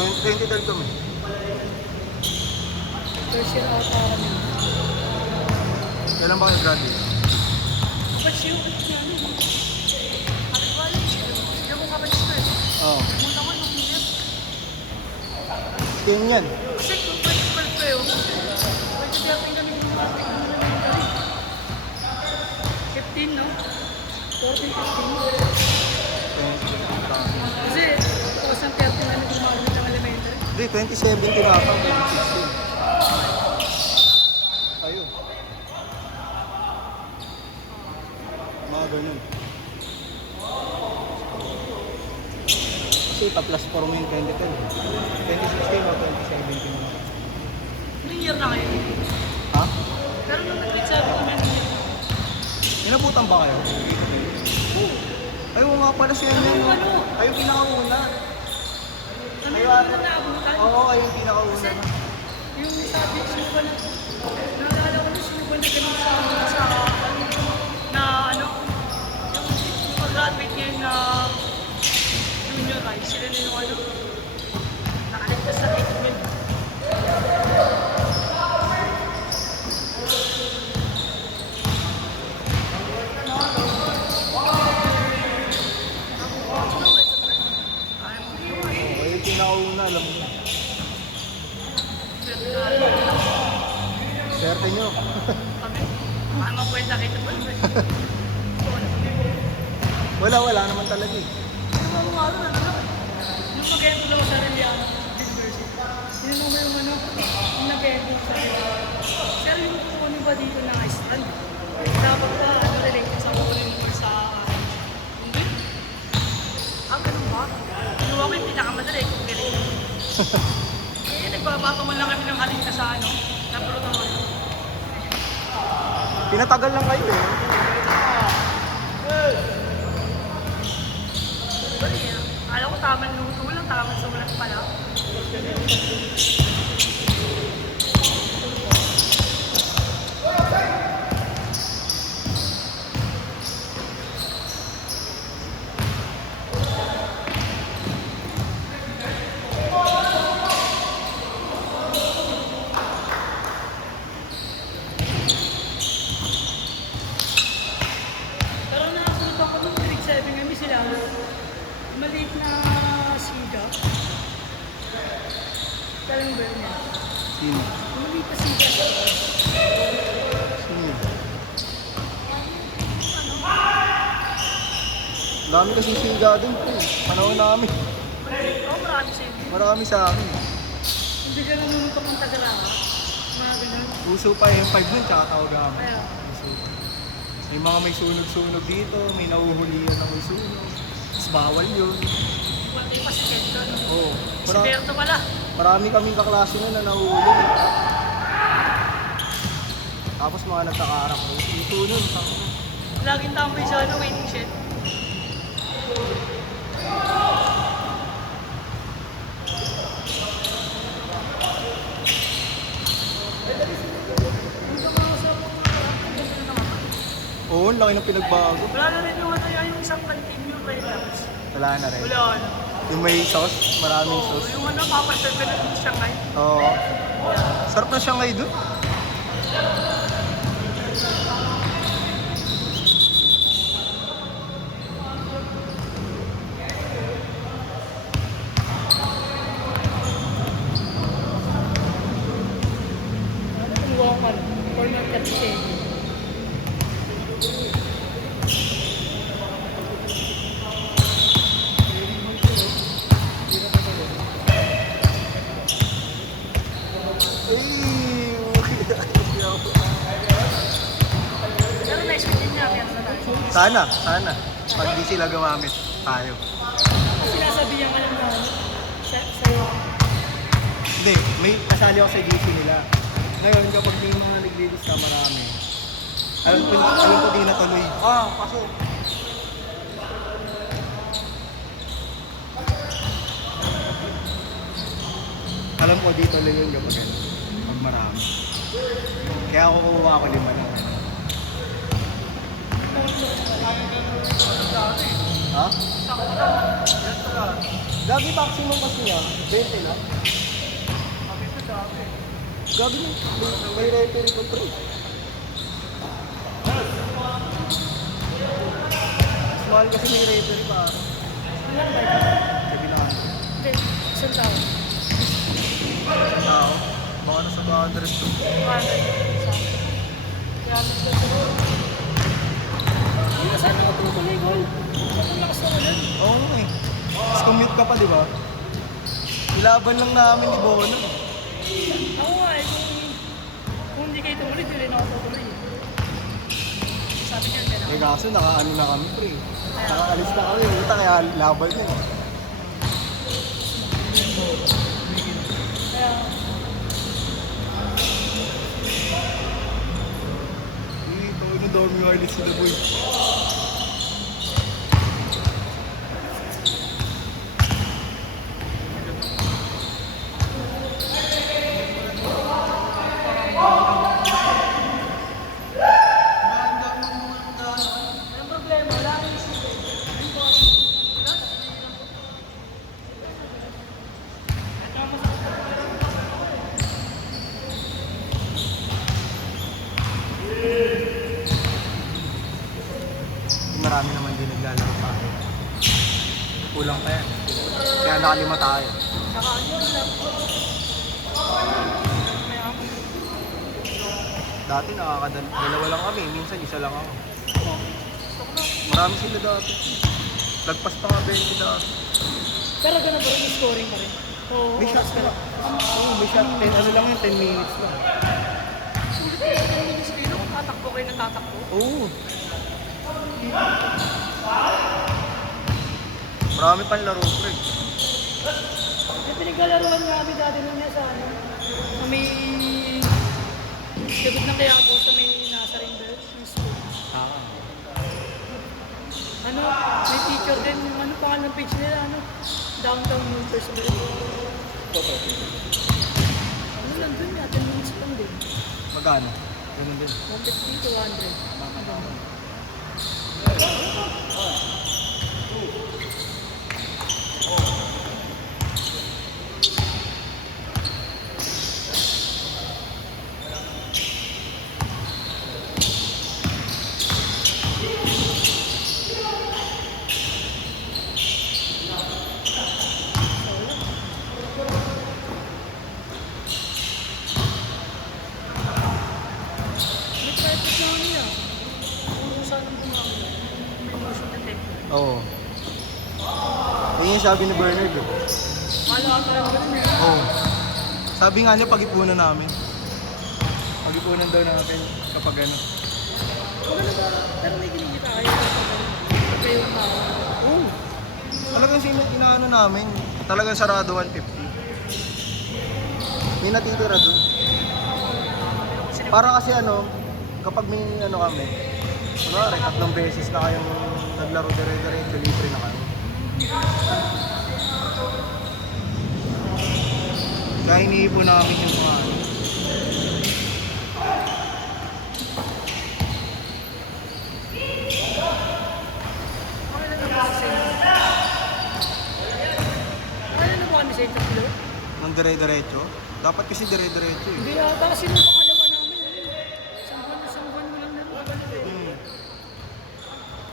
2012 kami. First year ata kami. Kailan ba kayo graduate? First year ulit namin. Ano ba yun? Hindi mo kapag stress. Oo. Pumunta ko nung year. Team yan. Kasi kung 2012 kayo, 2013 kami bumabalik ng elementary. 15, no? 14, 15. Kasi 2013 kami bumabalik ng elementary. Hindi, 2017 na ako. 2016. Ayun. Mga ganun. Kasi pa-plus 4 mo yung 2010. 2016 o 2017 na. Ilang year na kayo? Ha? Pero nung nag-grade 7 kami, anong year? Inabutan ba kayo? Oo. Ay, oo nga pala siya yan. Ano? Ay, yung pinakauna. Ano Ay, yung ano? mga naabutan? Oo, ay yung pinakauna. Kasi yung sabi, sinuban na, naalala ko na sinuban na kami na ano, yung mag-graduate ngayon na junior high, sila na yung ano, nakaligtas sa 8 mil. Ay, yung pinakauna, alam mo. Swerte nyo. Kami, baka makwenta kita ba? Wala naman talaga eh. Yung mga ano, yung mag-endo daw sa Reliana University. Yun mo yung ano, yung nag-endo sa Reliana. Pero yung kukunin ba dito na Iceland? Dapat ba, ano, relate sa kukunin mo sa... Hindi? Ah, ganun ba? Kinuha ko yung pinakamadali kung galing. Eh, nagbabato man lang kami ng halin na sa ano, napulot ako. Pinatagal lang kayo eh. Bali, alam ko tamang luto lang, tamang sulat pala. Pero nakasunod ako nung grade 7 kami sila. Maliit na siga. Talang ba yun? Sino? Maliit na siga. Sino? Dami kasing siga dun po eh. Panahon namin. Oo, marami sa inyo. Marami sa akin. Hindi ka nanunutok ng Tagalanga. Mga ganun. Uso pa yung 5 nun, tsaka tawag kami. Kaya, May mga may sunog-sunog dito, may nahuhulihan na may sunog. Tapos bawal yun. wala pa si Kento. No? Oo. Si Berto pala. Marami kaming kaklase na nahuhuli. Tapos mga nagkakarak ko. Ito nun. Laging tambay sa ano, waiting shed. Oo, ang laki ng pinagbago. Wala na rin yung ano yung isang canteen yung Ray Labs. Wala na rin. Wala na. Yung may sauce, maraming Oo, sauce. yung ano, papaserve na rin siya ngayon. Oo. Sarap na siya ngayon doon. Kumuha ko ano, corner cut siya. Pero nice with yun niya, meron na tayo. Sana. Pag di sila gumamit, tayo. Kasi sinasabihan ka lang na ano, sa'yo. Hindi, may kasali ako sa GC nila. Ngayon, kapag may mga nag-release na marami, alam ko di natuloy. Pasok. Alam ko dito tuloy yun kapag marami. Kaya ako kukuha ako 5 lang. Ha? Sakto lang. Gagi maximum kasi niya, 20 na. Sabi ko dami. Gagi mo, may referee ko pre. Mahal kasi may referee pa. Ilan ba ito? Sabi na ako. Hindi, isang tao. Tao. Baka nasa 200 to. Kaya hindi na sana matutuloy, Gol. Ang lakas na ulan. Oo nga eh. Tapos commute ka pa, di ba? Ilaban lang namin ni Bono. Ako nga eh, kung hindi kayo tumuloy, hindi rin ako tutuloy. Sabi niya, hindi na Eh ako. kaso nakaano na kami pre. Nakaalis na kami. Buta kaya laban yun. Kaya, Ito, dorm yung alis sila boy. walang problema, wala akong isipin. Ito ang Marami naman din naglalaro pa. Kulang pa yan. Kaya nakalima tayo. saka ano yung laptop. May ako. Dati dalawa lang kami. Minsan isa lang ako. Marami sila dati. Lagpas pa nga 20 dati. Pero ganun pa rin, yung scoring pa rin. Oo, May shot ka lang. Oo, may shot. 10, ano lang yun, 10 minutes lang. Sulit kayo, ang minutes kayo, tatakbo kayo ng tatakbo. Oo. Marami pang laro, pre. Yung pinaglalaroan nga kami dati nung nasa ano, sa may labot ng kaya ako sa may nasa Rinder, yung school. Ano, may teacher din, ano pangalan ng page nila, ano, Downtown Monters ba rin? Ano lang dun, 10 minutes lang din. Magkano? Ganun din. 150 to 100. May private na niya. Kung saan ang bumaki. May motion detector. Oo. Yun yung sabi ni Bernard. Eh. Kala ka parang ganun eh. Oo. Sabi nga niya, pag-ipunan namin. Pag-ipunan daw natin kapag ano. Ano ba? Pero may kinikita kayo kapag yung tao. Oo. Talagang inaano namin. Talagang sarado 150. May natitira doon. Para kasi ano, kapag may ano kami, kunwari, 3 beses na kayong naglaro dire-diretso, libre na kayo. Kaya iniipon namin yung mga ano. Kaya na naman si Saint. Kaya na naman kami sa Saint Kilo? Ng dire-diretso. Dapat kasi dire-diretso eh. Hindi yata kasi nung pangalawa